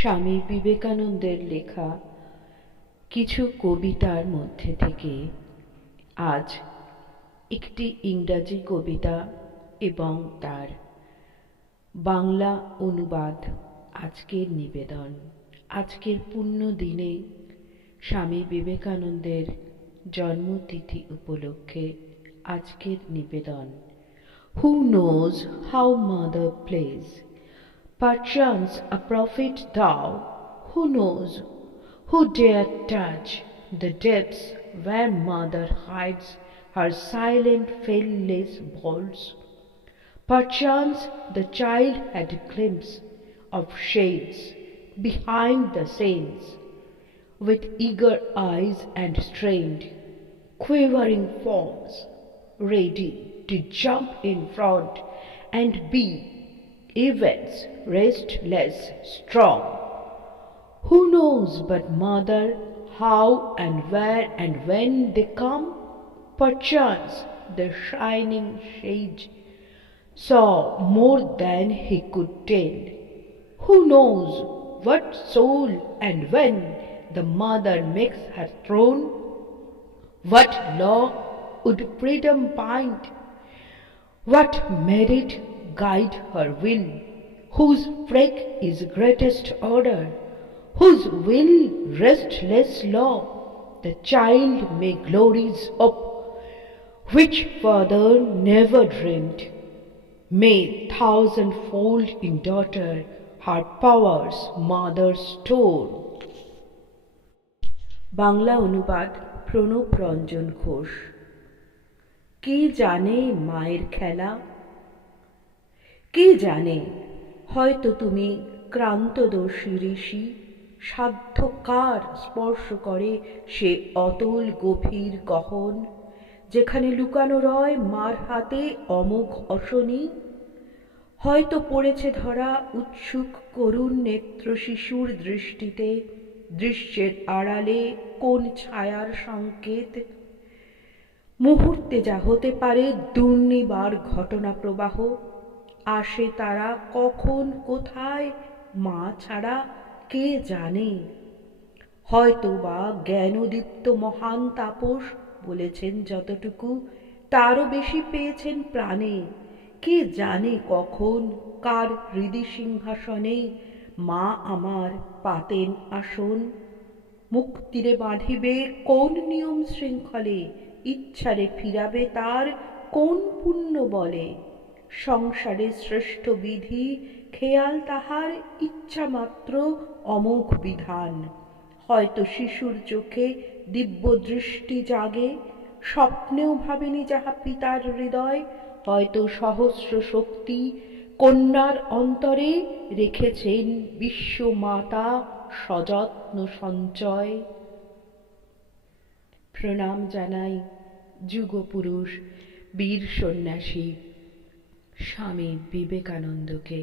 স্বামী বিবেকানন্দের লেখা কিছু কবিতার মধ্যে থেকে আজ একটি ইংরাজি কবিতা এবং তার বাংলা অনুবাদ আজকের নিবেদন। আজকের পুণ্য দিনে স্বামী বিবেকানন্দের জন্মতিথি উপলক্ষে আজকের নিবেদন। Who knows how mother place Perchance a prophet thou, who knows, who dare touch the depths where mother hides her silent failless bolts? Perchance the child had a glimpse of shades behind the scenes, with eager eyes and strained, quivering forms, ready to jump in front and be events restless strong. Who knows but mother how and where and when they come? Perchance the shining shade saw more than he could tell. Who knows what soul and when the mother makes her throne? What law would freedom bind? What merit guide her will? Whose break is greatest order? Whose will restless law? The child may glories up, which father never dreamed. May thousandfold in daughter her powers mother store. Bangla অনুবাদ প্রণব রঞ্জন ঘোষ কে জানে মায়ের খেলা কে জানে? হয়তো তুমি ক্রান্তদর্শী ঋষি সাধ্য কার স্পর্শ করে সে অতল গভীর গহন, যেখানে লুকানো রয় মার হাতে অমোঘ অশনি। হয়তো পড়েছে ধরা উৎসুক করুণ নেত্র শিশুর দৃষ্টিতে, দৃশ্যের আড়ালে কোন ছায়ার সংকেত। মুহূর্তে যা হতে পারে দুর্নিবার ঘটনা প্রবাহ আসে তারা কখন, কোথায়, মা ছাড়া কে জানে। হয়তো বা জ্ঞানদীপ্ত মহান তাপস বলেছেন যতটুকু, তারও বেশি পেয়েছেন প্রাণে। কে জানে কখন, কার হৃদি সিংহাসনে মা আমার পাতেন আসন। মুক্তিরে বাঁধিবে কোন নিয়ম শৃঙ্খলে, ইচ্ছারে ফিরাবে তার কোন পুণ্য বলে। সংসারে শ্রেষ্ঠ বিধি, খেয়াল তাহার ইচ্ছা মাত্র অমোঘ বিধান। হয়তো শিশুর চোখে দিব্য দৃষ্টি জাগে, স্বপ্নেও ভাবেনি যাহা পিতার হৃদয়, হয়তো সহস্র শক্তি কন্যার অন্তরে রেখেছেন বিশ্বমাতা সযত্ন সঞ্চয়। প্রণাম জানাই যুগপুরুষ, বীর সন্ন্যাসী। স্বামী বিবেকানন্দকে